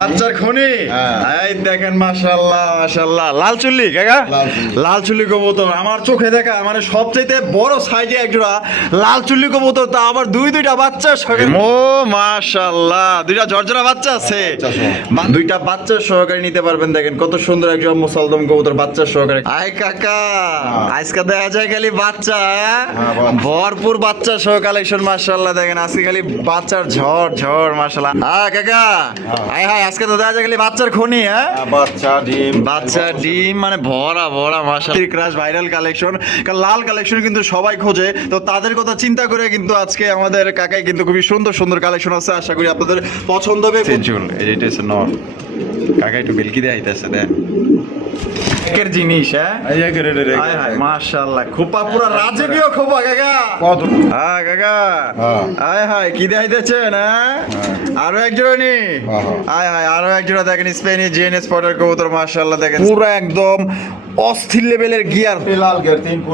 বাচ্চার খনি এই দেখেন মাশাআল্লাহ মাশাআল্লাহ লাল চুল্লি কাকা লাল চুল্লি কবুতর আমার চোখে দেখা মানে সবচেয়ে বড় সাইজে একজোড়া লাল চুল্লি কবুতর তা আবার দুইটা বাচ্চা ও মাশাআল্লাহ দুইটা জর্জরা বাচ্চা আছে দুইটা বাচ্চা সহকারে নিতে পারবেন দেখেন কত সুন্দর একজন মুসালদম কবুতর বাচ্চা সহকারে আয় কাকা আজকে দেখা যায় খালি বাচ্চা ভরপুর বাচ্চা সহ কালেকশন মাশাআল্লাহ দেখেন আজকে খালি বাচ্চার ঝড় ঝড় মাশাআল্লাহ কাকা আয় হায় আজকে তো দেখা যায় খালি বাচ্চার খনি বাচ্চা ডিম মানে ভরা ভরা মাশাআল্লাহ ক্রাশ ভাইরাল কালেকশন লাল কালেকশন কিন্তু সবাই খোঁজে তো তাদের কথা চিন্তা করে কিন্তু আজকে আমাদের কাকাই কিন্তু খুবই সুন্দর সুন্দর কালেকশন আছে আশা করি আপনাদের পছন্দ হবে এইটা হচ্ছে নর কাকা একটু বেলকি দিয়ে আইতেছে দেখ এর জিনিস মাশাআল্লাহ খোপা পুরো রাজকীয় খোপা কাকা কত কাকা আয় হায় কি দেখাইতেছেন আরো এক জোড়া নি আয় হায় আরো এক জোড়া দেখেন স্পেনি জিএনএস স্পটার কবুতর মাশাআল্লাহ দেখেন পুরো একদম অস্থির লেভেলের গিয়ার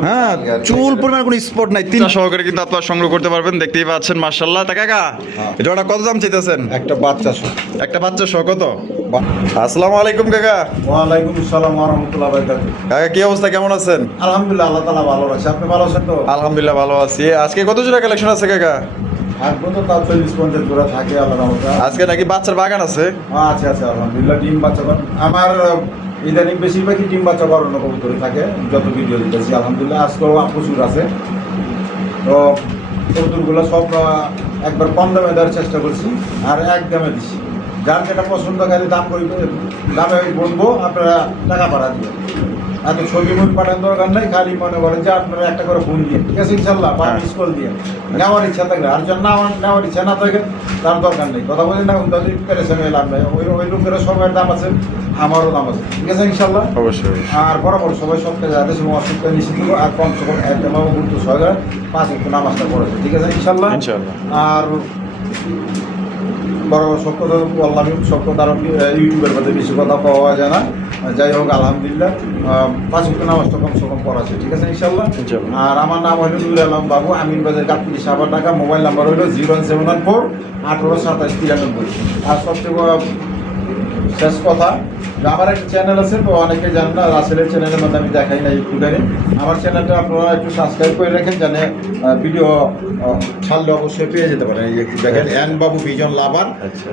হ্যাঁ চুল পরিমাণ কোনো স্পট নাই তিন সহকারে কিন্তু আপনারা সংগ্রহ করতে পারবেন দেখতেই পাচ্ছেন মাশাআল্লাহ তা কাকা জোড়া কত দাম চাইতেছেন একটা বাচ্চা সহ কত আসসালামু আলাইকুম কাকা ওয়ালাইকুম আসসালাম ওয়া রাহমাতুল্লাহি ওয়া বারাকাতুহু কাকা কি অবস্থা কেমন আছেন আলহামদুলিল্লাহ আল্লাহ তাআলা ভালো রাখছে আপনি ভালো আছেন তো আলহামদুলিল্লাহ ভালো আছি আজকে কত জোড়া কালেকশন আছে কাকা আর কত তাও 40-50 জোড়া থাকে আল্লাহর রহমতে আজকে নাকি বাচ্চার বাগান আছে আচ্ছা আচ্ছা আলহামদুলিল্লাহ ডিম বাচ্চা আমার ইদানিং বেশিরভাগই ডিম বাচ্চা করানো কবুতরই থাকে যত ভিডিও দিতেছি আলহামদুলিল্লাহ আজকেও প্রচুর আছে তো কবুতরগুলো সব একবার কম দামে দেওয়ার চেষ্টা করছি আর এক দামে দিচ্ছি যার যেটা পছন্দ করে দামে বলবো আপনারা টাকা পাঠা দিবেন এত ছবি মুখ পাঠান দরকার নেই খালি মনে করেন যে আপনারা একটা করে ফোন দিয়ে ঠিক আছে ইনশাল্লাহ বা মিস কল দিয়ে নেওয়ার ইচ্ছা থাকলে আর জন্য আমার নেওয়ার ইচ্ছা না থাকে তার দরকার নেই কথা বলি না তাদের প্যারেশন হয়ে লাভ নেই ওই লোকেরও সময়ের দাম আছে আমারও দাম আছে ঠিক আছে ইনশাল্লাহ অবশ্যই আর বরাবর সবাই সব কাজে যাতে সময় অসুবিধা নিশ্চিত করবো আর কমসে কম একদম গুরুত্ব সহকারে 5 একটু নামাজটা পড়েছে ঠিক আছে ইনশাল্লাহ আর বরাবর সব কথা বললাম সব কথা আরো ইউটিউবের মধ্যে বেশি কথা পাওয়া যায় না যাই হোক আলহামদুলিল্লাহ 5 ওয়াক্ত নামাজটা কমসে কম পড়া আছে ঠিক আছে ইনশাল্লাহ আর আমার নাম হলো নুরুল আলম বাবু আমিন বাজার গাবতলী সাভার ঢাকা মোবাইল নাম্বার হলো 01714 182793 আর সবচেয়ে শেষ কথা আমার একটা চ্যানেল আছে অনেকে জানেন না রাসেলের চ্যানেলের মধ্যে আমি দেখাই না ইউটিউবে আমার চ্যানেলটা আপনারা একটু সাবস্ক্রাইব করে রাখেন জানে ভিডিও ছাড়লে অবশ্যই পেয়ে যেতে পারেন এই একটু দেখেন এন বাবু ভিজন লাভার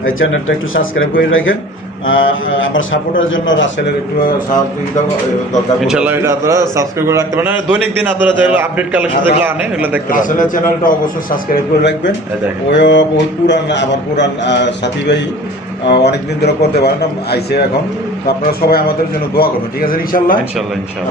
এই চ্যানেলটা একটু সাবস্ক্রাইব করে রাখেন আমার সাপোর্টের জন্য রাসেলের একটু সহযোগিতা দরকার ইনশাআল্লাহ এটা আপনারা সাবস্ক্রাইব করে রাখতে পারেন দৈনিক দিন আপনারা চাইলে আপডেট কালেকশন যেগুলো আনে এগুলো দেখতে পারেন রাসেলের চ্যানেলটা অবশ্যই সাবস্ক্রাইব করে রাখবেন ওইও বহুত পুরান আমার পুরান সাথী ভাই অনেকদিন ধরে করতে পারেন না আইসে এখন তো আপনারা সবাই আমাদের জন্য দোয়া করবেন ঠিক আছে ইনশাআল্লাহ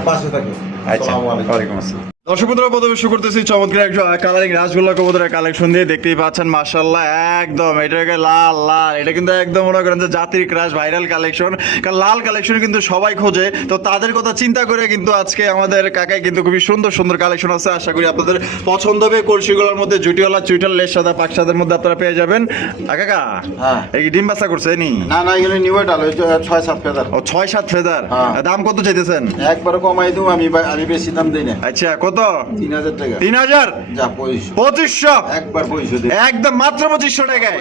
পাশে থাকবেন আসসালামু আলাইকুম ওয়া আলাইকুম আসসালাম দর্শক বন্ধুরা প্রথমে শুরু করতেছি চমৎকার একটা কালারিং রাসগোল্লা কবুতরের কালেকশন দিয়ে দেখতেই পাচ্ছেন মাশাআল্লাহ একদম এটাকে লাল লাল এটা কিন্তু একদম মনে করেন যে জাতির ক্রাশ ভাইরাল কালেকশন কারণ লাল কালেকশন কিন্তু সবাই খোঁজে তো তাদের কথা চিন্তা করে কিন্তু আজকে আমাদের কাকাই কিন্তু খুবই সুন্দর সুন্দর কালেকশন আছে আশা করি আপনাদের পছন্দ হবে কলসিগুলোর মধ্যে জুটিওয়ালা চুইটাল লেস সাদা পাক সাদার মধ্যে আপনারা পেয়ে যাবেন কাকা এই ডিম বাচ্চা করছে নি না না এগুলো নিউ ডাল 6-7 ফেদার ও 6-7 ফেদার দাম কত চাইতেছেন একবার কমাই দেব আমি বেশি দাম দেই না আচ্ছা কত 3000 টাকা 3000 যা 2500 একবার 2500 একদম মাত্র 2500 টাকায়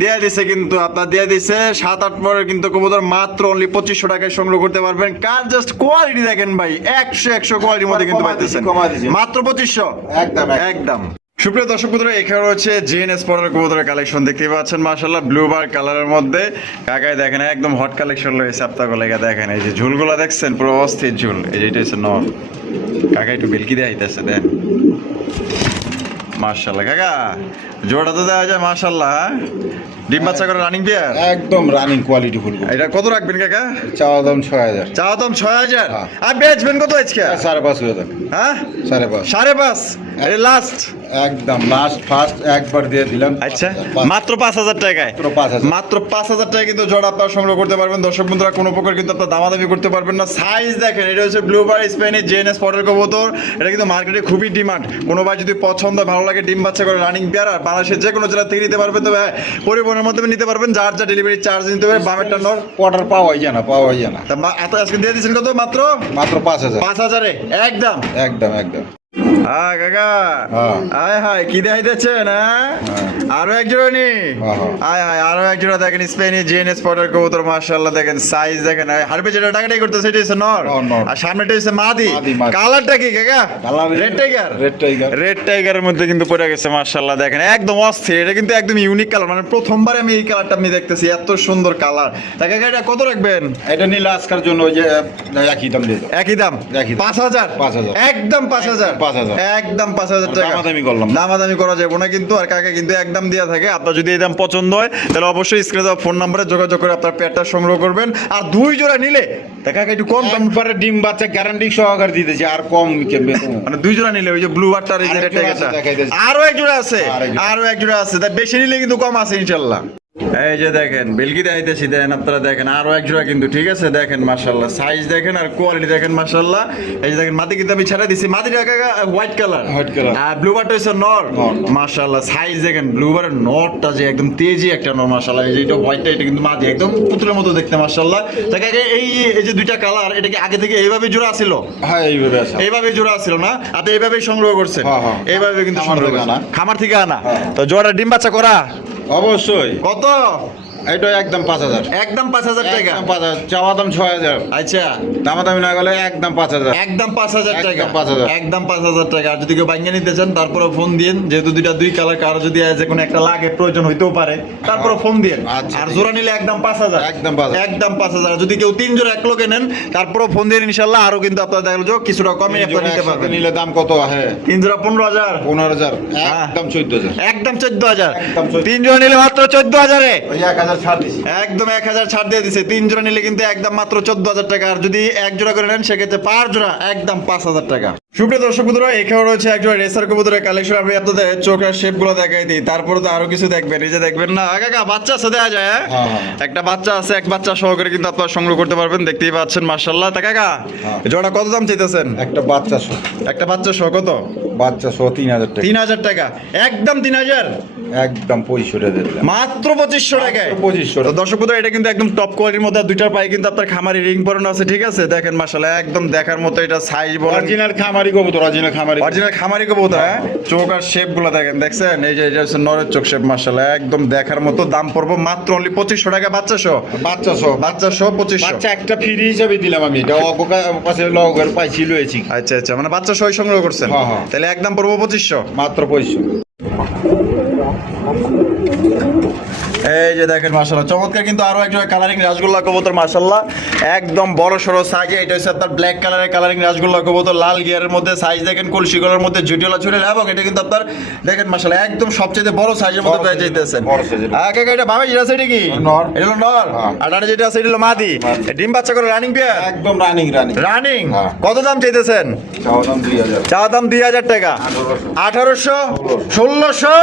দিয়ে দিছে কিন্তু আপনার দিয়ে দিছে 7-8 পরের কিন্তু কবুতর মাত্র অনলি 2500 টাকায় সংগ্রহ করতে পারবেন কার জাস্ট কোয়ালিটি দেখেন ভাই 100 কোয়ালিটির মধ্যে কিন্তু পাইতেছেন মাত্র 2500 একদম সুপ্রিয় দর্শক বন্ধুরা এখানে রয়েছে জিএনএস স্পটার কবুতরের কালেকশন দেখতেই পাচ্ছেন মাশাআল্লাহ ব্লু বার কালারের মধ্যে কাকাই দেখেন একদম হট কালেকশন রয়েছে আপনাদের লেগে দেখেন এই যে ঝুলগুলো দেখছেন পুরো অস্থির ঝুল এই যে এটা হচ্ছে নর কাকা একটু বেলকি দিয়ে আইতেছে দেন মাশাআল্লাহ কাকা জোড়া তো দেওয়া যায় মাশাআল্লাহ ডিম বাচ্চা করে রানিং পেয়ার একদম রানিং কোয়ালিটি ফুল এটা কত রাখবেন কাকা চাওয়া দাম 6000 চাওয়া দাম 6000 আর বেচবেন কত আজকে 5.5 হ্যাঁ 5.5 এই লাস্ট একদম লাস্ট ফার্স্ট একবার দিয়ে দিলাম আচ্ছা মাত্র 5000 টাকায় মাত্র 5000 টাকায় কিন্তু জোড়া আপনারা সংগ্রহ করতে পারবেন দর্শক বন্ধুরা কোনো প্রকার কিন্তু আপনারা দামাদামি করতে পারবেন না সাইজ দেখেন এটা হচ্ছে ব্লু বার স্পেনিশ জিএনএস স্পটার কবুতর এটা কিন্তু মার্কেটে খুবই ডিমান্ড কোনো ভাই যদি পছন্দ ভালো লাগে ডিম বাচ্চা করে রানিং পেয়ার আর বাংলাদেশের যে কোনো জেলা থেকে নিতে পারবেন তবে পরিবহনের মাধ্যমে নিতে পারবেন যার যা ডেলিভারি চার্জ নিতে হবে বামেরটা নর কোয়ার্টার পাওয়াই যায় না তা আজকে দিয়ে দিয়েছেন কত মাত্র 5000 5000 এ একদম একদম হ্যাঁ কাকা, হ্যাঁ। আয় হায় কি দেখাইতেছেন? আরো এক জোড়া নি, হ্যাঁ। আয় হায় আরো এক জোড়া দেখেন, স্পেনি জিএনএস স্পটের কবুতর, মাশাআল্লাহ দেখেন সাইজ দেখেন। হারবে যেটা টাকাটাই করতেছে সেটা হচ্ছে নর, নর। আর সামনেটা হচ্ছে মাদি। মাদি। কালারটা কি কাকা? Colour red tiger. Red tiger. Red টাইগারের মধ্যে কিন্তু পড়ে গেছে, মাশাআল্লাহ দেখেন একদম অস্থির। এটা কিন্তু একদম ইউনিক কালার, মানে প্রথমবার আমি এই কালারটা আমি দেখতেছি, এত সুন্দর কালার। তা কাকা এটা কত রাখবেন? এটা নিলে আজকের জন্য ওই যে একই দাম দিয়ে দাও। একই দাম, একই দাম। 5,000। 5,000 একদম 5,000। 5,000 একদম 5,000 টাকা। দামাদামি করলাম না। দামাদামি করা যাবে না কিন্তু, আর কাকা কিন্তু একদম দেওয়া থাকে। আপনার যদি এই দাম পছন্দ হয় তাহলে অবশ্যই স্ক্রিনে দেওয়া ফোন নম্বরে যোগাযোগ করে আপনার পেয়ারটা সংগ্রহ করবেন। আর 2 জোড়া নিলে তা কাকা একটু কম দাম, একবারে ডিম বাচ্চা গ্যারান্টি সহকারে দিতেছি, আর কম কেমবে মানে 2 জোড়া নিলে ওই যে ব্লু বারটা আর এই যে আরেক রেড জোড়া টাইগারটা, আছে, দেখাইতেছি। আরো এক জোড়া আছে, আরেক জোড়া। আরো এক জোড়া আছে। তাই বেশি নিলে কিন্তু কম আছে ইনশাআল্লাহ। এই যে দেখেন বেলকি দেখাইতেছি, দেন আপনারা দেখেন আরো এক জোড়া কিন্তু, ঠিক আছে দেখেন মাশাআল্লাহ সাইজ দেখেন আর কোয়ালিটি দেখেন মাশাআল্লাহ। এই যে দেখেন মাদি কিন্তু আমি ছাড়া দিছি, মাদিটা কাকা হোয়াইট কালার, White color। আর ব্লু বারটা হচ্ছে নর। নর। মাশাআল্লাহ সাইজ দেখেন, ব্লু বারের নরটা যে একদম তেজি একটা নর মাশাআল্লাহ। এই যে এটা হোয়াইটটা, এটা কিন্তু মাদি একদম পুতুলের মতো দেখতে মাশাআল্লাহ। তা কাকা এই যে দুইটা কালার, এটা কি আগে থেকে এইভাবে জোড়া ছিল? হ্যাঁ এইভাবে আছে। এইভাবে জোড়া ছিল না? আপনি এইভাবেই সংগ্রহ করছেন? হ্যাঁ, হ্যাঁ। এইভাবে কিন্তু খামার সংগ্রহ থেকে করছেন। আনা। খামার থেকে আনা। হ্যাঁ। তো জোড়া ডিম বাচ্চা করা অবশ্যই। কত? এটা একদম 5,000। একদম 5,000 টাকা। একদম 5,000, চাওয়া দাম 6,000। আচ্ছা, দামাদামি না গেলে একদম 5,000। একদম 5,000 টাকা। একদম 5,000। একদম 5,000 টাকা। আর যদি কেউ বাইঙ্গা নিতে চান তারপরে ফোন দিন, যেহেতু দুই কালার, কারো যদি যে কোনো একটা লাগে প্রয়োজন হইতেও পারে, তারপরে ফোন দিন। আচ্ছা, আর ঠিক জোড়া নিলে একদম 5,000। একদম 5,000। একদম 5,000। যদি কেউ 3 জোড়া এক লোকে নেন তারপরে ফোন দিন ইনশাআল্লাহ, আরো কিন্তু আপনারা দেখলো যে কিছুটা কমে আপনারা নিতে একসাথে পারবেন। নিলে দাম কত? হ্যাঁ 3 জোড়া 15,000। 15,000। হ্যাঁ। একদম 14,000। একদম 14,000। একদম 14,000 3 জোড়া নিলে মাত্র 14,000 এ। ওই 1,000 ছাড় দিছি। একদম 1,000 ছাড় দিয়ে দিছে। 3 জোড়া নিলে কিন্তু একদম মাত্র 14,000 টাকা। আর যদি এক জোড়া করে নেন সেক্ষেত্রে পার জোড়া একদম 5,000 টাকা। সুপ্রিয় দর্শক বন্ধুরা, এখানে রয়েছে এক জোড়া রেসার কবুতরের কালেকশন। আমি আপনাদের চোখের শেপ গুলো দেখাই দিই, তারপরে তো আরো কিছু দেখবেন। এই যে দেখবেন না কাকা, বাচ্চা আছে দেয়া যায়, হ্যাঁ? হ্যাঁ, হ্যাঁ। একটা বাচ্চা আছে, এক বাচ্চা সহকারে কিন্তু আপনারা সংগ্রহ করতে পারবেন। দেখতেই পাচ্ছেন মাশাআল্লাহ। তা কাকা হ্যাঁ। জোড়া কত দাম চাইতেছেন? একটা বাচ্চা সহ। একটা বাচ্চা সহ কত? বাচ্চা সহ 3,000 টাকা। 3,000 টাকা। একদম 3,000। একদম 2500 দিলাম। মাত্র 2,500 টাকায়। 2500। তো দর্শক বন্ধুরা, এটা কিন্তু একদম টপ কোয়ালিটির মধ্যে। দুইটার পায়ে কিন্তু আপনার খামারি রিং পরানো আছে, ঠিক আছে দেখেন মাশাআল্লাহ একদম দেখার মতো। এটা সাইজ বলেন, অরিজিনাল খামারি কবুতর, অরিজিনাল খামারি। অরিজিনাল খামারি কবুতর, হ্যাঁ? চোখ আর শেপ গুলো দেখেন, দেখছেন? এই যে এটা হচ্ছে নরের চোখ শেপ মাশাআল্লাহ একদম দেখার মতো। দাম পড়বো মাত্র অনলি 2,500 টাকা বাচ্চা সহ। বাচ্চা সহ। বাচ্চা সহ 2,500। বাচ্চা একটা ফ্রি হিসাবে দিলাম আমি। এটা কাছে লগের পাইছি লয়েছি। আচ্ছা আচ্ছা, মানে বাচ্চা সহ সংগ্রহ করছেন? হ্যাঁ, হ্যাঁ। তাহলে একদম পড়বো 2,500। মাত্র 2500। এই যে দেখেন মাশাআল্লাহ চমৎকার কিন্তু আরো একজন কালারিং রাসগোল্লা কবুতর মাশাআল্লাহ একদম বড় সরো সাইজে। এটা হচ্ছে আপনার ব্ল্যাক কালারের কালারিং রাসগোল্লা কবুতর, লাল গিয়ারের মধ্যে। সাইজ দেখেন কলসি গলার মধ্যে জুটিওলা ছুটেল, এবং এটা কিন্তু আপনার দেখেন মাশাআল্লাহ একদম সবচেয়ে বড় সাইজের মধ্যে পেয়ে যাইতেছেন। বড় সাইজের। আগে এটা ভাবে যেটা আছে এটা কি নর। এটা হলো নর, হ্যাঁ। আর এটা যেটা আছে এটা হলো মাদি। ডিম বাচ্চা করে রানিং পেয়ার। একদম রানিং। রানিং। হ্যাঁ। কত দাম চাইতেছেন? চাওয়া দাম 2,000। চা দাম 2,000 টাকা। 1800, 1600,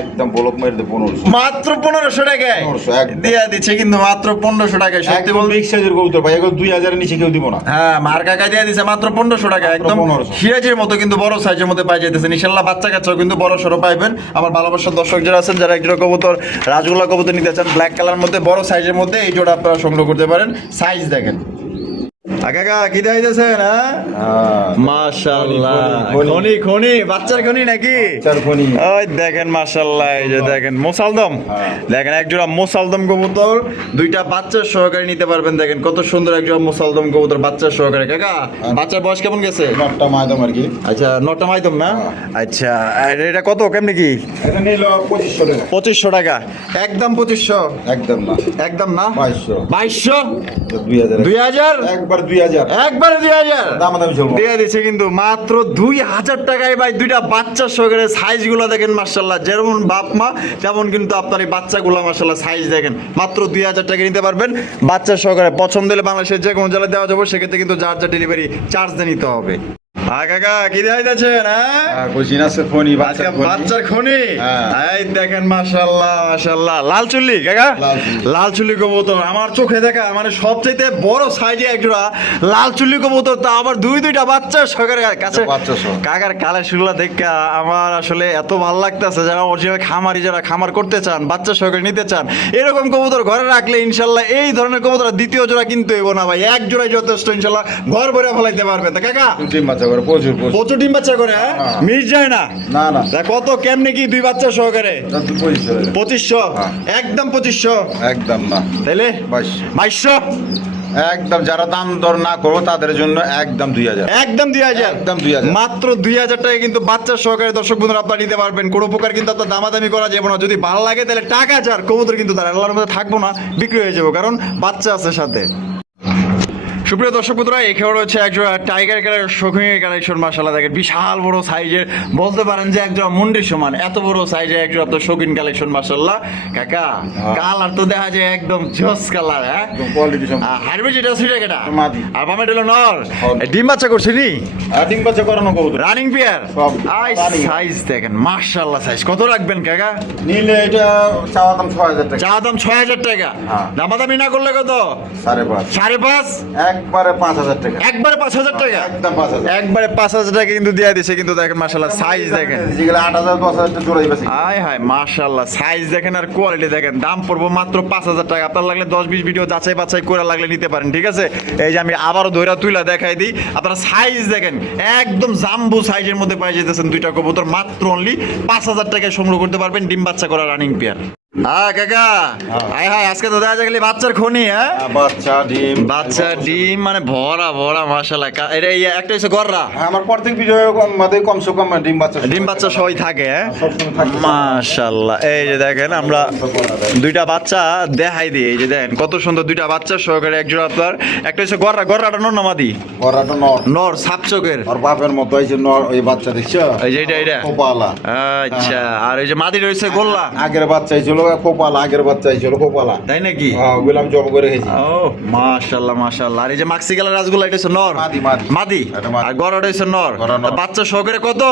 একদম ব্লক মেরে দে 1500। মাত্র 1500 টাকায় 1500 একদম। দিয়া দিচ্ছে কিন্তু মাত্র 1500 টাকায়। সত্যি একদম বলতে বিগ সাইজের কবুতর ভাই, এগুলো 2,000 এর নিচে কেউ দিব না। হ্যাঁ, মার কাকা দিয়ে দিছে মাত্র 1500 টাকা। মাত্র একদম 1500। সিরাজের মতো কিন্তু বড় সাইজের মধ্যে পাই যাইতেছেন ইনশাআল্লাহ। বাচ্চা কাচ্চাও কিন্তু বড় সরো পাইবেন। আমার ভালোবাসার দর্শক যারা আছেন, যারা একজোড়া কবুতর রাজগোল্লা কবুতর নিতে চান ব্ল্যাক কালার মধ্যে বড় সাইজের মধ্যে, এই জোড়া আপনারা সংগ্রহ করতে পারেন। সাইজ দেখেন কাকা কি দেখাইতেছেন, হ্যাঁ? মাশাআল্লাহ খনি খনি বাচ্চার খনি নাকি? চারখনি। ওই দেখেন মাশাআল্লাহ, এই যে দেখেন মোসালদম, দেখেন এক জোড়া মোসালদম কবুতর, দুইটা বাচ্চা সহকারে নিতে পারবেন। দেখেন কত সুন্দর এক জোড়া মোসালদম কবুতর বাচ্চা সহকারে। কাকা বাচ্চার বয়স কেমন গেছে? নটটা মাদম আর কি। আচ্ছা নটা মাইতম না? আচ্ছা আর এটা কত কেমনি কি? এটা নিল 2500 টাকা। 2,500 টাকা। একদম 2,500। একদম না। একদম না? 2200। 2200, 2000। 2000, একবার 2000। একবারে 2000 দামাদামি চলবো। দিয়ে দিচ্ছে কিন্তু মাত্র 2,000 টাকায় ভাই। দুইটা বাচ্চা সহকারে সাইজ গুলো দেখেন মাশাআল্লাহ, যেমন বাপ মা তেমন কিন্তু আপনার এই বাচ্চাগুলো মাশাআল্লাহ সাইজ দেখেন। মাত্র 2,000 টাকা নিতে পারবেন বাচ্চা সহকারে। পছন্দ হলে বাংলাদেশের যে কোনো জেলায় দেওয়া যাবে, সেক্ষেত্রে কিন্তু যার যা ডেলিভারি চার্জ দিয়ে নিতে হবে। কাকা কি দেখাইতেছেন, হ্যাঁ? কইছিনাছে ফোনি আজকে বাচ্চার খনি। হ্যাঁ। এই দেখেন মাশাআল্লাহ মাশাআল্লাহ লাল চুল্লি কাকা, লাল চুল্লি। লাল চুল্লি কবুতর আমার চোখে দেখা মানে সবচেয়ে বড় সাইজে এক জোড়া লাল চুল্লি কবুতর, তা আবার দুইটা বাচ্চা সহকারে কাছে। বাচ্চা সহ। কাকার কালেকশনগুলো দেখে আমার আসলে এত ভালো লাগতেছে। যারা অরিজিনাল খামারি, যারা খামার করতে চান, বাচ্চা সহকারে নিতে চান, এরকম কবুতর ঘরে রাখলে ইনশাল্লাহ এই ধরনের কবুতর দ্বিতীয় জোড়া কিনতে হইব না ভাই, এক জোড়াই যথেষ্ট ইনশাল্লাহ ঘর ভরে ফেলাইতে পারবেন। তা কাকা ডিম বাচ্চা বাচ্চা করে প্রচুর প্রচুর। প্রচুর ডিম বাচ্চা করে, হ্যাঁ? হ্যাঁ। মিস যায় না। না না তা কত কেমনে কি দুই বাচ্চা সহকারে? তা তো 2500 টাকা। 2500, হ্যাঁ। একদম 2500, একদম না তাইলে 2200 2200, একদম, যারা দাম দর না করবো তাদের জন্য একদম 2000। একদম 2000, একদম 2000। মাত্র 2000 টাকা কিন্তু বাচ্চা সহকারে দর্শক বন্ধুরা আপনারা নিতে পারবেন। কোনো প্রকার কিন্তু আপনার দামাদামি করা যাবে না। যদি ভালো লাগে তাহলে টাকা যার কবুতর কিন্তু তার আল্লাহর মধ্যে থাকবো না, বিক্রি হয়ে যাবো, কারণ বাচ্চা আছে সাথে। সুপ্রিয় দর্শক বন্ধুরা, এখানে রয়েছে একজোড়া টাইগার কালার শৌখিনের কালেকশন। মাশাআল্লাহ, দেখেন বিশাল বড় সাইজের, বলতে পারেন যে একজোড়া মুন্ডির সমান, এত বড় সাইজের একজোড়া আপনার শৌখিন কালেকশন। মাশাআল্লাহ কাকা, কালার তো দেখা যায় একদম জোস কালার, হ্যাঁ? কোয়ালিটি হারবে যেটা সেটা কেটা, মাদি। আর বামে হলো নর। ডিম বাচ্চা করছে নি, ডিম বাচ্চা করানো কবুতর রানিং পেয়ার। সব আই running। সাইজ দেখেন মাশাআল্লাহ, সাইজ কত রাখবেন কাকা? নিলে এটা চাওয়া দাম 6000 টাকা। চা দাম 6000 টাকা, হ্যাঁ। দামাদামি না করলে কত? 5.5 5.5, একবারে 5000 টাকা। একবারে 5000 টাকা, একদম 5000। একবারে 5000 টাকা কিন্তু দিয়ে দিছে। কিন্তু দেখেন মাশাআল্লাহ সাইজ দেখেন, যেগুলো 8000 10000 টাকা জোড়াই বেশি। আয় হায় মাশাআল্লাহ, সাইজ দেখেন আর কোয়ালিটি দেখেন। দাম পড়বো মাত্র 5000 টাকা। আপনার লাগলে 10-20 ভিডিও যাচাই বাছাই করে লাগলে নিতে পারেন, ঠিক আছে? এই যে আমি আবারও দইরা তুইলা দেখাই দিই, আপনারা সাইজ দেখেন, একদম জাম্বু সাইজের মধ্যে পাই যেতেছেন দুইটা কবুতর মাত্র অনলি 5000 টাকায় সংগ্রহ করতে পারবেন ডিম বাচ্চা করা রানিং পেয়ার। হ্যাঁ কাকা, আয় হায় আজকে তো দেখা গেলে বাচ্চার খনি, হ্যাঁ? বাচ্চা ডিম বাচ্চা ডিম মানে ভরা ভরা মাশাআল্লাহ। এটা একটা হচ্ছে গররা, হ্যাঁ, আমার প্রত্যেক ভিডিও মধ্যে কমসে কম ডিম বাচ্চা ডিম বাচ্চা সবাই থাকে, হ্যাঁ? সবসময় থাকে। মাশাআল্লাহ, এই যে দেখেন আমরা দুইটা বাচ্চা দেখাই দিই। এই যে দেখেন কত সুন্দর দুইটা বাচ্চা সহকারে একজোড়া আপনার। একটা হচ্ছে গররা, গররাটা নর না মাদি? ওরাটা নর, নর, সাপ চোখের, আর বাপের মতো এই যে নর, ওই বাচ্চা দেখছো? এই যে এটা কোপালা। আচ্ছা, আর এই যে মাদি রয়েছে গোল্লা, আগের বাচ্চা ছিল কোপালা, আগের বাচ্চা ছিল কোপালা। তাই নাকি? ওগুলো আমি জব করে খেয়েছি। ও মাশাআল্লাহ মাশাআল্লাহ। আর এই যে মাক্সি কালার রাসগোল্লা, এটা হচ্ছে নর, মাদি, মাদি। মাদি, এটা মাদি। আর গররাটা হচ্ছে নর। গররা নর। তা বাচ্চা সহকারে কত?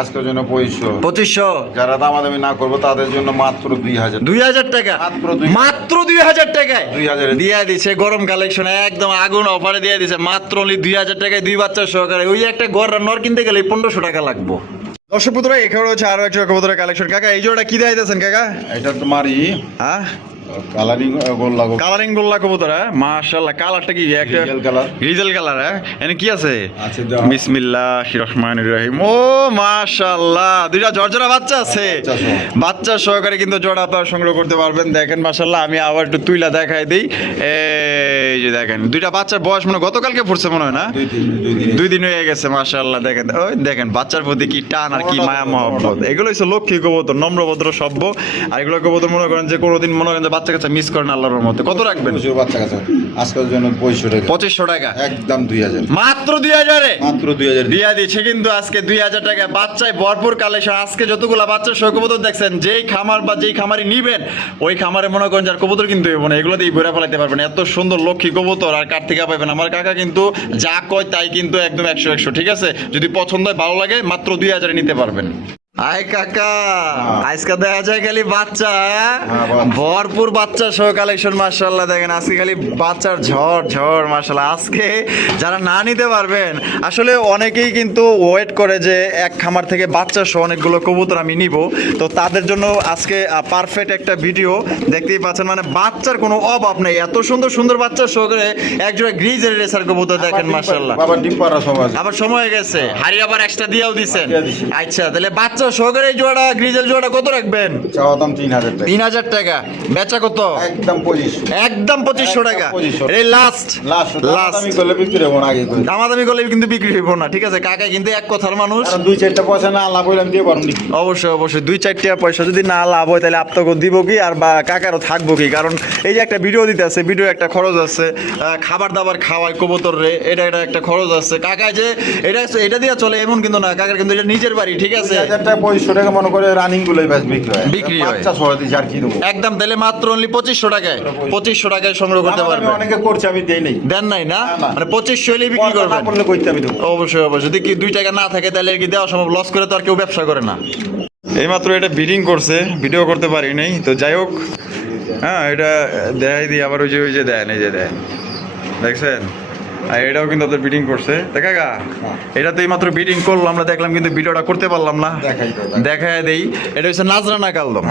আজকের জন্য 2500। 2500, যারা দামাদামি না করবো তাদের জন্য মাত্র 2000। 2000 টাকা, মাত্র 2000 মাত্র 2000 টাকায় 2000 দিয়ে দিছে গরম কালেকশন, একদম আগুন অফারে দিয়ে দিছে মাত্র অনলি 2000 টাকায় দুই বাচ্চা সহকারে। ওই একটা গররা নর কিনতে গেলে 1500 টাকা লাগবে। দর্শক বন্ধুরা, এখানে হচ্ছে আরো একটা কবুতরের কালেকশন। কাকা এই জোড়াটা কি দিতেছেন কাকা? এটা তোমারই হ্যাঁ, কালারিং গোল্লা কালারিং গোল্লা কবুতর, হ্যাঁ? মাশাআল্লাহ, কালারটা কি একটা ডিজেল কালার। গ্রিজেল কালার, হ্যাঁ? এনে কি আছে? আছে দেওয়া। বিসমিল্লাহির রহমানির রহিম। ও মাশাআল্লাহ, দুইটা জর্জরা বাচ্চা আছে, বাচ্চা সহ। বাচ্চা সহকারে কিন্তু জোড়া আপনারা সংগ্রহ করতে পারবেন। দেখেন মাশাআল্লাহ, আমি আবার একটু তুইলা দেখাই দিই। এই যে দেখেন দুইটা বাচ্চার বয়স মনে হয় গতকালকে ফুটছে মনে হয় না? 2 দিন হয়ে গেছে। মাশাআল্লাহ, দেখেন ওই দেখেন বাচ্চার প্রতি কি টান আর কি মায়া মহব্বত। এগুলো হচ্ছে লক্ষ্মী কবুতর, নম্রভদ্র সভ্য। আর এগুলো কবুতর মনে করেন যে কোনোদিন মনে করেন যে বাচ্চা কাচ্চা মিস করেন আল্লাহর রহমতে। কত রাখবেন? প্রচুর বাচ্চা কাছে আজকের জন্য 2500 টাকা। 2500 টাকা, একদম 2000। মাত্র 2000 এ মাত্র 2000 দিয়া দিচ্ছে কিন্তু আজকে 2000 টাকা। বাচ্চায় ভরপুর কালেকশন। আজকে যতগুলা বাচ্চার সহ কবুতর দেখছেন, যেই খামার বা যেই খামারি নিবেন ওই খামারে মনে করেন যার কবুতর কিন্তু মানে এগুলো দিয়ে বেড়া ফেলাইতে পারবেন। এত সুন্দর লক্ষ্মী কবুতর আর কার থেকে পাইবেন? আমার কাকা কিন্তু যা কয় তাই কিন্তু একদম 100, ঠিক আছে? যদি পছন্দ হয় ভালো লাগে মাত্র 2000 এ নিতে পারবেন। আয় কাকা, আজকে দেখা যায় খালি বাচ্চা, হ্যাঁ? বাচ্চা। ভরপুর বাচ্চা সহ কালেকশন। মাশাআল্লাহ, দেখেন আজকে খালি বাচ্চার ঝড় ঝড়। মাশাআল্লাহ, আজকে যারা না নিতে পারবেন, আসলে অনেকেই কিন্তু ওয়েট করে যে এক খামার থেকে বাচ্চা সহ অনেকগুলো কবুতর আমি নিব, তো তাদের জন্য আজকে পারফেক্ট একটা ভিডিও দেখতেই পাচ্ছেন। মানে বাচ্চার কোনো অভাব নেই, এত সুন্দর সুন্দর বাচ্চা সহকারে একজোড়া গ্রিজের রেসার কবুতর দেখেন। মাশাআল্লাহ, বাবা ডিম পাড়া সময় আবার সময় হয়ে গেছে, হাড়ি আবার এক্সট্রা দিয়েও দিছেন। দিয়ে দিছি। আচ্ছা, তাহলে বাচ্চা সহকারে এই জোড়া গ্রিজেল জোড়া কত রাখবেন? চাওয়া দাম 3000 টাকা। 3000 টাকা, বেচা কত? একদম 2500। একদম 2500 টাকা। 2500 এই লাস্ট লাস্ট লাস্ট আমি করলে বিক্রি হবো না আগে করে। দামাদামি করলে কিন্তু বিক্রি হইব না, ঠিক আছে? কাকা কিন্তু এক কথার মানুষ। কারণ 2-4টা পয়সা না লাভ হইলে আমি দিয়ে পারবো নাকি? অবশ্যই অবশ্যই 2-4 টাকা পয়সা যদি না লাভ হয় তাহলে আপনাকে দিব কি আর বা কাকারও থাকবো কি? কারণ এই যে একটা ভিডিও দিতে আছে, ভিডিও একটা খরচ আছে, খাবার দাবার খাওয়ায় কবুতর রে, এটা একটা খরচ আছে। কাকা যে এটা দিয়ে চলে এমন কিন্তু না, কাকার কিন্তু এটা নিজের বাড়ি, ঠিক আছে? 2000 টাকা 2500 টাকা মনে করে রানিং গুলোই ব্যাস বিক্রি হয়। বাচ্চা সহ দিছি আর কি দেবো। একদম তাহলে মাত্র অনলি 2500 টাকায় 2500 টাকায় সংগ্রহ করতে আমার আমি পারবেন। অনেকে করছে আমি দেই নাই। দেন নাই না? না। মানে 2500 হলেই বিক্রি পয়সা না করবেন? করলে কইতে আমি দেবো। অবশ্যই অবশ্যই, যদি কি 2 টাকা না থাকে তাহলে কি দেওয়া সম্ভব? লস করে তো আর কেউ ব্যবসা করে না। এইমাত্র এটা বিডিং করছে, ভিডিও করতে পারি নাই, তো যাই হোক। হ্যাঁ, এটা দেখাই দিই আবার। ওই যে দেন, এই যে দেন, দেখছেন আর এটাও কিন্তু আপনার বিডিং করছে দেখা গা এটা তো এইমাত্র বিডিং করলো আমরা দেখলাম কিন্তু ভিডিওটা করতে পারলাম না দেখায় দেই এটা হচ্ছে নাজরানা কালদম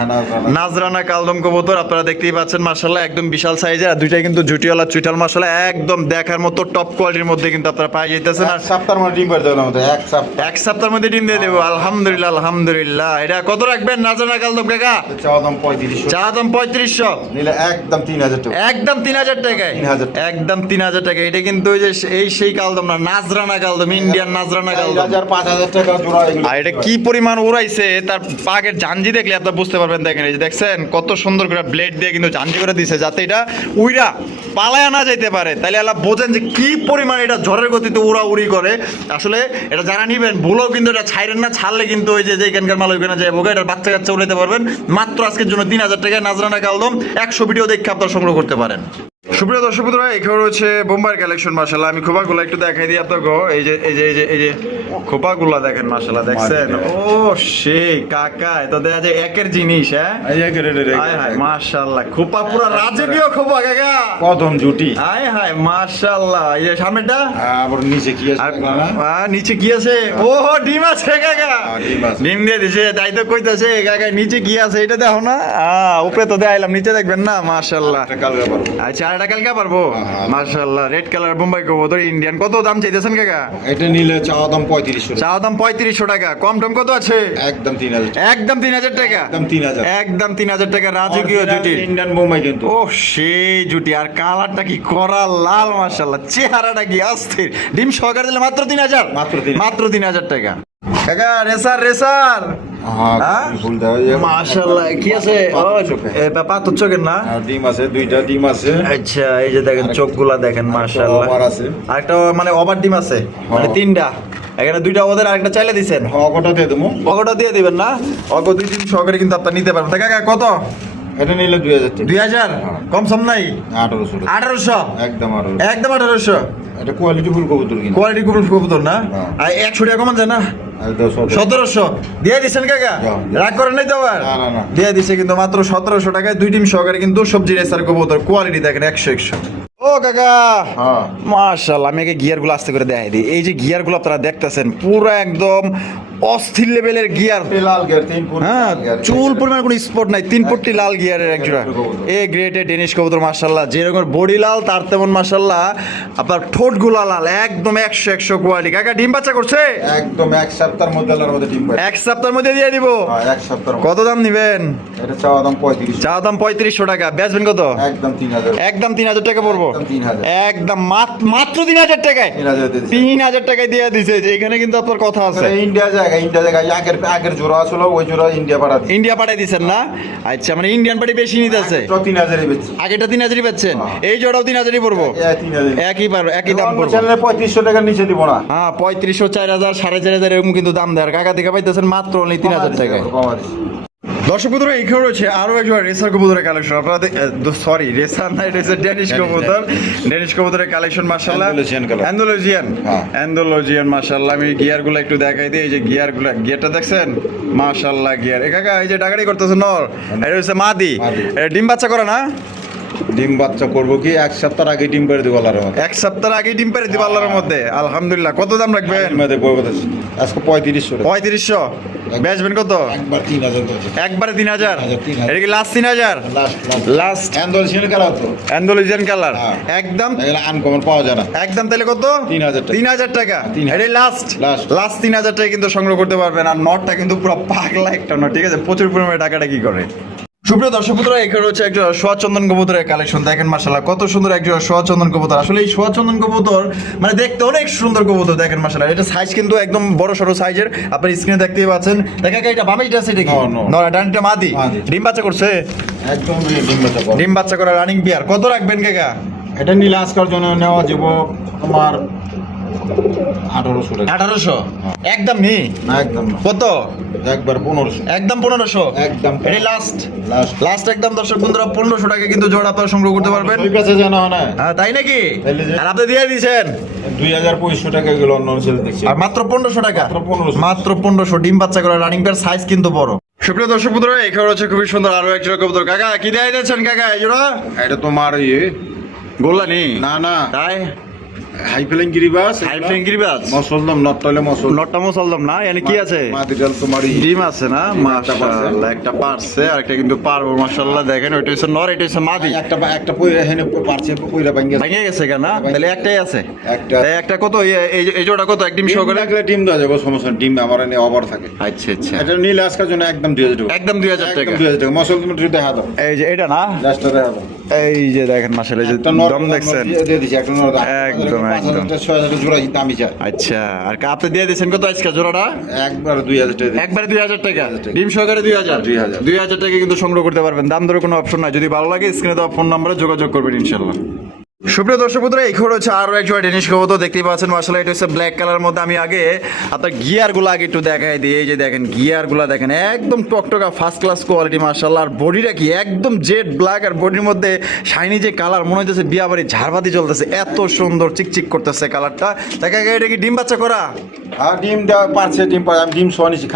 নাজরানা কালদম কবুতর আপনারা দেখতেই পাচ্ছেন মাশাআল্লাহ একদম বিশাল সাইজের আর দুইটাই কিন্তু জুটিওয়ালা চুইটাল মাশাআল্লাহ একদম দেখার মতো টপ কোয়ালিটির মধ্যে কিন্তু আপনারা পাই যাইতেছেন আর সপ্তাহের মধ্যে ডিম পারে দেওয়ার মতো এক সপ্তাহের মধ্যে ডিম দিয়ে দেবো আলহামদুলিল্লাহ আলহামদুলিল্লাহ এটা কত রাখবেন নাজরানা কালদম কাকা চাওয়া দাম 3500 চা দাম 3500 নিলে একদম 3000 টাকা একদম 3000 টাকায় 3000 একদম 3000 টাকা এটা কিন্তু ওই যে এই সেই কালদম না নাজরানা কালদম ইন্ডিয়ান নাজরানা কালদম 5000 টাকা জোড়া এগুলো আর এটা কি পরিমাণ উড়াইছে তার পাকের জাঞ্জি দেখলে আপনি বুঝতে পারবেন দেখেন এই যে দেখছেন কত সুন্দর করে ব্লেড দিয়ে কিন্তু জাঞ্জি করে দিছে যাতে এটা উইরা পালায়া না যাইতে পারে তাইলে আল্লাহ বোঝেন যে কি পরিমাণ এটা ঝড়ের গতিতে উড়ি করে আসলে এটা যারা নিবেন ভুলেও কিন্তু এটা ছাইরেন না ছাড়লে কিন্তু ওই যে এখানকার মাল ওইখানে যায় বোকা এটার বাচ্চা কাচ্চা উড়াইতে পারবেন মাত্র আজকের জন্য 3000 টাকায় নাজরানা কালদম 100 ভিডিও দেখে আপনারা সংগ্রহ করতে পারেন সুপ্রিয় দর্শক বন্ধুরা এখানে রয়েছে বোম্বাইয়ের কালেকশন মাশাআল্লাহ আমি খোপাগুলো একটু দেখাই দিই আপনাকে এই যে খোপাগুলো দেখেন মাশাআল্লাহ দেখছেন ও সেই কাকা এটা দেখা যায় একের জিনিস হ্যাঁ হায় হায় মাশাআল্লাহ খোপা পুরো রাজকীয় খোপা কাকা কদম জুটি হায় হায় মাশাআল্লাহ এই যে সামনেটা আবার নিচে কি আছে নিচে কি আছে ও ডিম আছে কাকা ডিম দিয়ে দিছে তাই তো কইতাছে কাকা নিচে কি আছে এটা দেখো না উপরে তো দেখাইলাম নিচে দেখবেন না মাশাআল্লাহ আচ্ছা এটা কালকে পারবো মাশাআল্লাহ রেড কালার বোম্বাই কবুতর ইন্ডিয়ান কত দাম চাইতেছেন কাকা এটা নিলে চাওয়া দাম 3500 চাওয়া দাম 3500 টাকা কম টম কত আছে একদম 3000 একদম 3000 টাকা একদম 3000 একদম 3000 টাকা রাজকীয় জুটি ইন্ডিয়ান বোম্বাই কিন্তু ও সেই জুটি আর কালারটা কি করা লাল মাশাআল্লাহ চেহারাটা কি অস্থির ডিম সহকারে দিলে মাত্র 3000 মাত্র 3000 টাকা কাকা রেসার হ্যাঁ ফুল দাও মাশাআল্লাহ কি আছে এ বাবা তো চোখের না ডিম আছে দুইটা ডিম আছে আচ্ছা এই যে দেখেন চোখগুলা দেখেন মাশাআল্লাহ ওভার আছে আরেকটা মানে ওভার ডিম আছে মানে তিনটা এখানে দুইটা ওদের আরেকটা চাইলে দিবেন অগটা দিয়ে দেবো অগটা দিয়ে দিবেন না অগ দুই দিন সহকারে কিন্তু আপনি নিতে পারবেন কাকা কত এটা নিলে 2000 টাকা 2000 কম সম নাই 1800 একদম 1800 এটা কোয়ালিটি ফুল কবুতর কিন্তু কোয়ালিটি কবুতর না আর 100 টাকা কমান যায় না 1700 দিয়ে দিছেন কাকা রাগ করেন নাই তো আবার না দিয়ে দিছে কিন্তু মাত্র 1700 টাকায় দুই ডিম সহকারে কিন্তু সবজি রেসার কবুতর কোয়ালিটি দেখেন 100 ও কাকা মাশাআল্লাহ আমি গিয়ার গুলো আস্তে করে দেখাই দিই এই যে গিয়ার গুলো আপনারা দেখতেছেন পুরো একদম অস্থির লেভেলের গিয়ার লাল গিয়ার 3 ফুট হ্যাঁ চুল পরিমাণ কোনো স্পট নাই 3 ফুটটি লাল গিয়ারের একজোড়া এ গ্রেটে ডেনিশ কবুতর মাশাআল্লাহ যেরকম বডি লাল তার তেমন মাশাআল্লাহ আপনার ঠোঁটগুলো লাল একদম 100 কোয়ালিটি কাকা ডিম বাচ্চা করছে একদম এক সপ্তাহের মধ্যে আল্লাহর মধ্যে ডিম পাবে এক সপ্তাহের মধ্যে দিয়ে দিব এক সপ্তাহ কত দাম নেবেন এটা চাওয়া দাম 3500 চাওয়া দাম 3500 টাকা বেচবেন কত একদম 3000 একদম 3000 টাকা পড়বো একদম 3000 একদম মাত্র 3000 টাকায় 3000 টাকায় দিয়ে দিছে এখানে কিন্তু আপনার কথা আছে ইন্ডিয়া জায়গা আগের জোড়া ছিল ওই জোড়া ইন্ডিয়া পাঠাই দিচ্ছেন না আচ্ছা মানে ইন্ডিয়ান পার্টি বেশি নিতেছে 3000 বেচছি আগেটা 3000 বেচছেন এই জোড়াও 3000 পড়বো একই দাম পড়বো চ্যানেলে 3500 টাকার নিচে দিব না হ্যাঁ 3500 4000 4500 এরকম কিন্তু দাম দেয় কাকা দেখা পাইতেছেন মাত্র অনলি 3000 টাকায় দর্শক বন্ধুরা এখানে রয়েছে আরো একবার রেসার কবুতরের কালেকশন আপনারা সরি রেসার না এটা হচ্ছে ডেনিশ কবুতরের কালেকশন মাশাআল্লাহ অ্যান্ডালুজিয়ান মাশাআল্লাহ আমি গিয়ার গুলো একটু দেখাই দিই এই যে গিয়ারটা দেখছেন মাশাআল্লাহ গিয়ার কাকা এই যে ডাকাডি করতেছে নর এটা হচ্ছে মাদি এটা ডিম বাচ্চা করে না ডিম বাচ্চা করবো কি এক সপ্তাহ আগে ডিম পেরে দিব আল্লাহর মধ্যে এক সপ্তাহ আগে ডিম পেরে দিব আল্লাহর মধ্যে আলহামদুলিল্লাহ কত দাম রাখবেন আজকে 3500 বেচবেন কত একবারে 3000 এটা কি লাস্ট 3000 লাস্ট অ্যান্ডালুজিয়ান কালার একদম আনকমন পাওয়া যায় না একদম তাহলে কত 3000 টাকা এটা লাস্ট 3000 টাকা কিন্তু সংগ্রহ করতে পারবেন আর নটটা কিন্তু পুরো পাগলা একটা নট ঠিক আছে প্রচুর পরিমাণে টাকাটা কি করে সুপ্রিয় দর্শক বন্ধুরা এখানে হচ্ছে একজন সোয়াচন্দন কবুতরের কালেকশন দেখেন মাশাআল্লাহ কত সুন্দর একজন সোয়াচন্দন কবুতর আসলে এই সোয়াচন্দন কবুতর মানে দেখতে অনেক সুন্দর কবুতর দেখেন মাশাআল্লাহ এটা সাইজ কিন্তু একদম বড় সরো সাইজের আপনি স্ক্রিনে দেখতেই পাচ্ছেন দেখা এটা বামেটা আছে এটা কি না ডানটা মাদি ডিম বাচ্চা করছে একদম ডিম বাচ্চা করা রানিং বিয়ার কত রাখবেন কাকা এটা নীল আজকার জন্য নেওয়া যাব তোমার 1800 একদম নি একদম কত একবার 1500 একদম 1500 একদম এটা লাস্ট একদম দর্শক বন্ধুরা 1500 টাকা কিন্তু জোড়া আপনারা সংগ্রহ করতে পারবেন ওই কাছে জানা হয় না হ্যাঁ তাই নাকি আর আপনি দিয়ে দিয়েছেন 2500 টাকা এগুলো অন্য সেল দেখছি আর মাত্র 1500 টাকা মাত্র 1500 ডিম বাচ্চা করা রানিং পেয়ার সাইজ কিন্তু বড় সুপ্রিয় দর্শক বন্ধুরা এখানে হচ্ছে খুবই সুন্দর আরো এক জোড়া কবুতর কাকা কি দিয়ে দিয়েছেন কাকা এই জোড়া এটা তোমার গোল্লানি না তাই হাই ফ্লাইং গিরিবাস, হাই ফ্লাইং গিরিবাজ, মসলদম, নটলে মসল, নটটা মুসলদম না, এখানে কি আছে? মাটিটাল তোমারই ডিম আছে না? মাশাআল্লাহ, একটা পারছে আর একটা কিন্তু পারবো। মাশাআল্লাহ দেখেন, ওইটা হচ্ছে নর, এটা হচ্ছে মাদি। একটা পয়রা এখানে পারছে, পয়রা ভাঙে ভেঙে গেছে কেন? তাহলে একটাই আছে। একটা একটা কত? এই জোড়া কত? এক ডিম সহকারে লাগলে ডিম দেওয়া যাবে, সমস্যা নেই, ডিম আমার এনে অভার থাকে। আচ্ছা আচ্ছা, এটা নিলে আজকের জন্য একদম 2000 টাকা, একদম 2000 টাকা। একদম 2000 টাকা। মসল তুমি দেখা দাও, এই যে এটা না, লাস্টটা দেখা দাও। এই যে দেখেন মাশাআল্লাহ, এই যে একটা নর দম দেখছেন। দিয়ে দিছি, একটা নর একদম, 5000 টাকা 6000 জোড়া দামি চাই। আচ্ছা, আর আপনি দিয়ে দিয়েছেন কত আজকে জোড়াটা? একবার 2000 টাকা, একবারে 2000 টাকা, 2000 টাকা। ডিম সহকারে 2000 2000 2000 টাকা কিন্তু সংগ্রহ করতে পারবেন। দাম দরে কোনো অপশন নাই। যদি ভালো লাগে স্ক্রিনে দেওয়া ফোন নম্বরে যোগাযোগ করবেন ইনশাল্লাহ। সুপ্রিয় দর্শক বন্ধুরা, এই খবর হচ্ছে আরো এক জোড়া ডেনিশ কবুতর দেখতেই পাচ্ছেন। মাশাআল্লাহ, এটা হচ্ছে ব্ল্যাক কালার মধ্যে। আমি আগে আপনার গিয়ারগুলো আগে একটু দেখাই দিই। এই যে দেখেন গিয়ারগুলো দেখেন, একদম টকটকা ফার্স্ট ক্লাস কোয়ালিটি মাশাআল্লাহ। আর বডিটা কি একদম জেড ব্ল্যাক, আর বডির মধ্যে শাইনি যে কালার, মনে হচ্ছে বিয়া বাড়ি ঝাড়বাতি চলতেছে, এত সুন্দর চিকচিক করতেছে কালারটা। দেখা গেছে এটা কি ডিম বাচ্চা করা? আর ডিম দেওয়া পারছে, ডিম পারে। আমি ডিম সোয়ানিছি,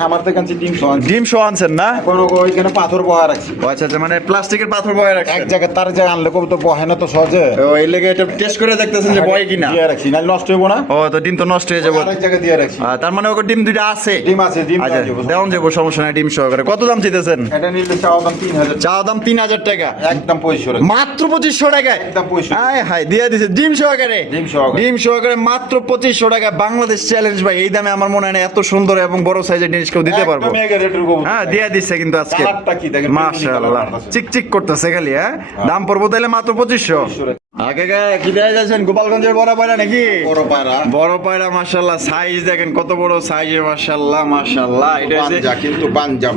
খামার থেকে আনছি ডিম সোয়ান। ডিম শো আনছেন না? এখন ওইখানে পাথর বহা রাখছি। ও আচ্ছা আচ্ছা, মানে প্লাস্টিকের পাথর বয়ে এক রাখছেন। জায়গায় তার জায়গায় আনলে কবুতর বহে না তো সহজে। ও এই লেগে এটা টেস্ট করে দেখতেছেন যে বয় কিনা। দিয়ে রাখছি, নাহলে নষ্ট হইব না। ও তো ডিম তো নষ্ট হয়ে যাবে। আরেক জায়গায় দিয়ে রাখছি। তার মানে ওকে ডিম দুইটা আছে। ডিম আছে, ডিম আচ্ছা দেওয়া যাবে। দেওয়ান যাবো, সমস্যা নাই, ডিম সহকারে। কত দাম চাইতেছেন? এটা নিলে চাওয়া দাম 3000, চা দাম 3000 টাকা, একদম 2500 টাকা। মাত্র 2500 টাকায়। একদম 2500। হায় হায়, দিয়ে দিছে ডিম সহকারে। ডিম সহকারে। ডিম সহকারে মাত্র 2500 টাকা। বাংলাদেশ চ্যালেঞ্জ ভাই, এই দামে আমার মনে হয় না এত সুন্দর এবং বড় সাইজের জিনিস কেউ দিতে পারবো। একদম এগারো রেটের কবুতর। হ্যাঁ, দিয়ে দিচ্ছে কিন্তু আজকে। কালারটা কি দেখেন, মাশাআল্লাহ, চিকচিক করতেছে খালি। হ্যাঁ, দাম পড়বো তাহলে মাত্র 2500। 2500 টাকা। আগে কি দেয়া যাচ্ছেন? গোপালগঞ্জের বড় পায়রা নাকি? বড় পায়রা। বড় পায়রা মাশাআল্লাহ, সাইজ দেখেন কত বড় সাইজের মাশাআল্লাহ মাশাআল্লাহ। এটা হচ্ছে বানজা, কিন্তু বানজা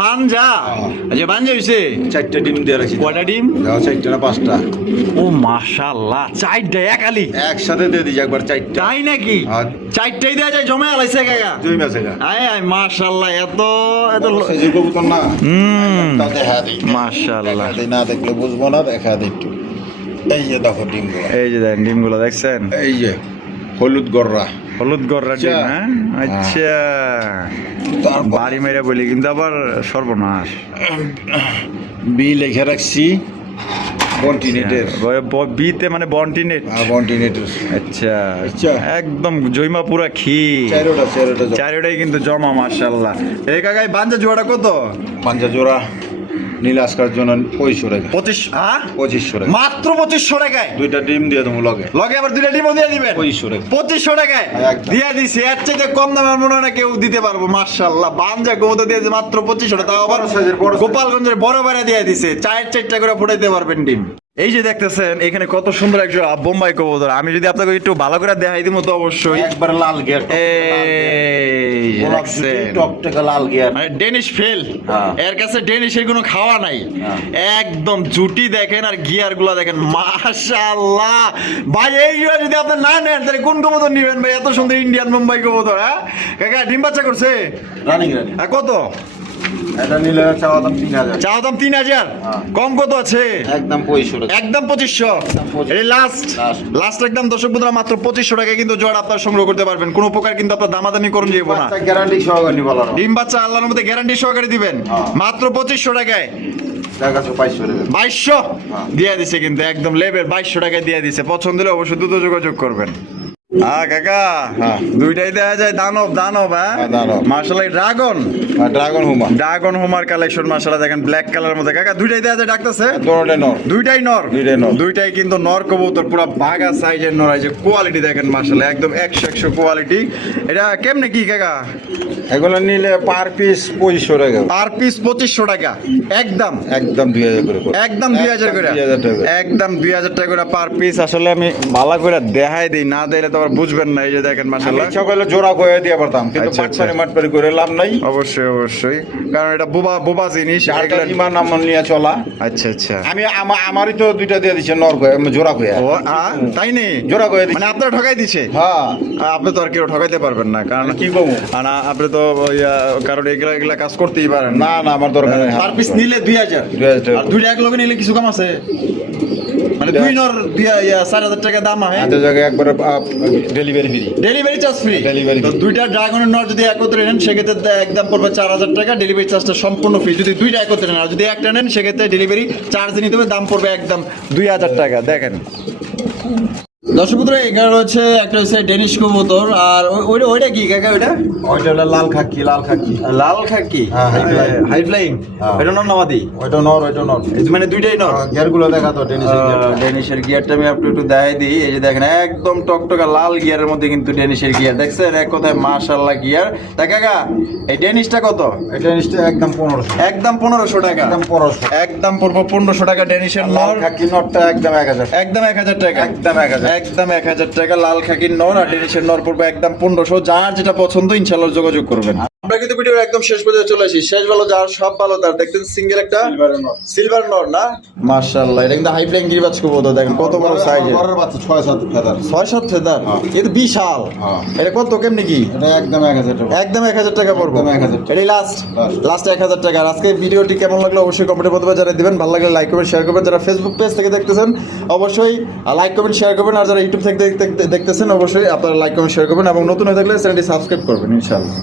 বানজা। আচ্ছা, বানজা হইছে 4টা ডিম দিয়ে রাখছি। কয়টা ডিম? দাও 4টা না 5টা। ও মাশাআল্লাহ, 4টা একালি একসাথে দিয়ে দিছি একবার 4টা। তাই নাকি? আর 4টাই দেয়া যায়, জমে আলাইছে কাকা। দুই মাসে গা। আয় আয় মাশাআল্লাহ, এত সেই কবুতর না। তা দেখা দিই। মাশাআল্লাহ। দেখা দিই, না দেখলে বুঝবো না, দেখা দিই একটু। এই যে দেখো ডিমগুলো, এই যে দেখেন ডিমগুলো দেখছেন, এই যে হলুদ গররা। হলুদ গররা ডিম। হ্যাঁ আচ্ছা, তারপর বাড়ি মেরে বলি কিন্তু আবার সর্বনাশ। বি লিখে রাখছি বন্টিনেটের। বিতে মানে বন্টিনেট। বন্টিনেটের আচ্ছা আচ্ছা। একদম জৈমা পুরা খি। চারোটা চারোটাই কিন্তু জমা মাশাআল্লাহ। এই কাকাই বাঞ্জা জোড়াটা কত? পাঞ্জা জোড়া নীল আজকার জন্য 2500 টাকা। 2500 টাকা, মাত্র 2500 টাকায়। দুইটা ডিম দিয়ে দেবো লগে। লগে আবার দুইটা ডিমও দিয়ে দিবেন। 2500 টাকা। 2500 টাকায় একদম। দিয়ে দিছি। এর চাইতে কম দামে আমার মনে হয় না কেউ দিতে পারবো। মাশাআল্লাহ, বাঞ্জা কবুতর দিয়েছে মাত্র 2500 টাকা, তাও আবার বড় সাইজের, বড় সাইজের। গোপালগঞ্জের বড় বেড়া দিয়ে দিছে। 4-4টা করে ফুটাইতে পারবেন ডিম। এই যে দেখতেছেন এখানে কত সুন্দর একটা বোম্বাই কবুতর। আমি যদি আপনাকে একটু ভালো করে দেখাই দিই তো অবশ্যই। একবার লাল গিয়ার, এই দেখছেন, টকটকা লাল গিয়ার। মানে ডেনিশ ফেল। হ্যাঁ। এর কাছে ডেনিশের কোনো খাওয়া নাই। একদম জুটি দেখেন আর গিয়ার গুলা দেখেন, মাশাআল্লাহ ভাই। এই যদি আপনি না নেন তাহলে কোন কবুতর নিবেন ভাই? এত সুন্দর ইন্ডিয়ান মুম্বাই কবুতর। হ্যাঁ কাকা, ডিম বাচ্চা করছে? রানিং কত? এটা নিলে চাওয়া দাম 3000। চাওয়া দাম 3000। কম কত আছে? একদম 2500 টাকা। একদম 2500। এই লাস্ট একদম দর্শক বন্ধুরা, মাত্র 2500 টাকায় কিন্তু জোড়া আপনারা সংগ্রহ করতে পারবেন। কোনো প্রকার কিন্তু আপনার দামাদামি করুন যাইব না। গ্যারান্টি সহকারে নিব। ডিম বাচ্চা আল্লাহর মধ্যে গ্যারান্টি সহকারে দিবেন। মাত্র 2500 টাকায়। টাকা 2500 টাকা। 2200 দিয়ে দিছে কিন্তু, একদম লেবেল 2200 টাকায় দিয়ে দিছে। পছন্দ হলে অবশ্যই দ্রুত যোগাযোগ করবেন। কাকা, দুইটাই দেয়া যায় দানব। হ্যাঁ দানব। মাশাআল্লাহ, ড্রাগন হোমার কালেকশন মাশাআল্লাহ। দেখেন ব্ল্যাক কালারের মধ্যে। কাকা, দুইটাই দেয়া যায় ডাকতেছে? দুইটাই নর। দুইটাই কিন্তু নর কবুতর, পুরো বাগা সাইজের নর। এই যে কোয়ালিটি দেখেন মাশাআল্লাহ, একদম 100 কোয়ালিটি। এটা কেমনে কি কাকা? এগুলো নিলে পার পিস 2500 টাকা। পার পিস 2500 টাকা। একদম 2000 করে। একদম 2000 করে। 2000 টাকা। একদম 2000 টাকা করে পার পিস। আসলে আমি ভালো করে দেখাই দিই, না দিলে তো আবার বুঝবেন না। এই যে দেখেন মাশাআল্লাহ, ইচ্ছা করলে জোড়া করে দিয়ে পারতাম, কিন্তু আচ্ছা। মাটপারি করে লাভ নাই। অবশ্যই, কারণ এটা বোবা জিনিস। ইমান নাম নিয়ে চলা। আচ্ছা। আমি আমারই তো দুইটা দিয়ে দিচ্ছে নর করে, জোড়া করে। ও তাই নেই? জোড়া করে দিচ্ছে। মানে আপনারা ঠকাই দিছে? হ্যাঁ। আপনি তো আর কেউ ঠকাইতে পারবেন না, কারণ কি কমু? না, আপনি তো কারণ এগুলা কাজ করতেই পারেন না, আমার দরকার নেই। পার পিস নিলে 2000। আর দুইটা এক লগে নিলে কিছু কম আছে? মানে দুই নর 4000 টাকা দাম হয়। জায়গায় একবার ডেলিভারি চার্জ ফ্রি। Delivery তো free। দুইটা ড্রাগনের নর যদি একত্রে নেন সেক্ষেত্রে একদম পড়বে 4000 টাকা। ডেলিভারি চার্জটা সম্পূর্ণ ফ্রি যদি দুইটা একত্রে নেন। আর যদি একটা নেন সেক্ষেত্রে ডেলিভারি চার্জ নিতে হবে, দাম পড়বে একদম 2000 টাকা। দেখেন দর্শক বন্ধুরা, এখানে রয়েছে একটা হচ্ছে ডেনিশ কবুতর, আর ওইটা কি কাকা? ওইটা ওইটা হলো লাল খাকি, লাল খাকি। লাল খাকি, হ্যাঁ, high flying। High flying. হ্যাঁ। এটা নর নামাদি? ওইটা নর, ওইটা নর। এই যে মানে দুইটাই নর। গিয়ারগুলো দেখা তো ডেনিশের গিয়ারটা। ডেনিশের গিয়ারটা আমি আপনি একটু দেখাই দিই। এই যে দেখেন একদম টকটকা লাল গিয়ারের মধ্যে কিন্তু ডেনিশের গিয়ার, দেখছেন? এক কথায় মাশাআল্লাহ গিয়ার। তা কাকা, এই ডেনিশটা কত? এই ডেনিশটা একদম 1500। একদম 1500 টাকা। একদম 1500। একদম পড়বো 1500 টাকা ডেনিশের লাল নর। খাকি নরটা একদম 1000। একদম 1000 টাকা। একদম 1000। একদম 1000 টাকা লাল খাকির নর, আর ডেনিশের নর পড়বে একদম 1500। যার যেটা পছন্দ ইনশাআল্লাহ যোগাযোগ করবেন। আমরা কিন্তু ভিডিওর একদম শেষ পর্যায়ে চলে আসি। শেষ ভালো যার সব ভালো তার, দেখতেন সিঙ্গেল একটা সিলভারের নর। সিলভার নর না? মাশাআল্লাহ, এটা কিন্তু হাই ফ্লাইং গিরিবাজ কবুতর, দেখেন কত বড় সাইজের। বড় বাচ্চা 6-7 ফেদার। 6-7 ফেদার, এটা বিশাল। হ্যাঁ। এটা কত কেমনি কি? এটা একদম 1000 টাকা। একদম 1000 টাকা পড়বে। একদম 1000 টাকা। এটাই লাস্ট Last। 1000 টাকা। আর আজকে ভিডিওটি কেমন লাগলো অবশ্যই কমেন্টের মাধ্যমে জানিয়ে দিবেন। ভালো লাগলে লাইক করবেন, শেয়ার করবেন। যারা ফেসবুক পেজ থেকে দেখতেছেন অবশ্যই লাইক করবেন, শেয়ার করবেন। আর যারা ইউটিউব থেকে দেখতেছেন অবশ্যই আপনারা লাইক করবেন, শেয়ার করবেন, এবং নতুন হয়ে থাকলে চ্যানেলটি সাবস্ক্রাইব করবেন ইনশাআল্লাহ।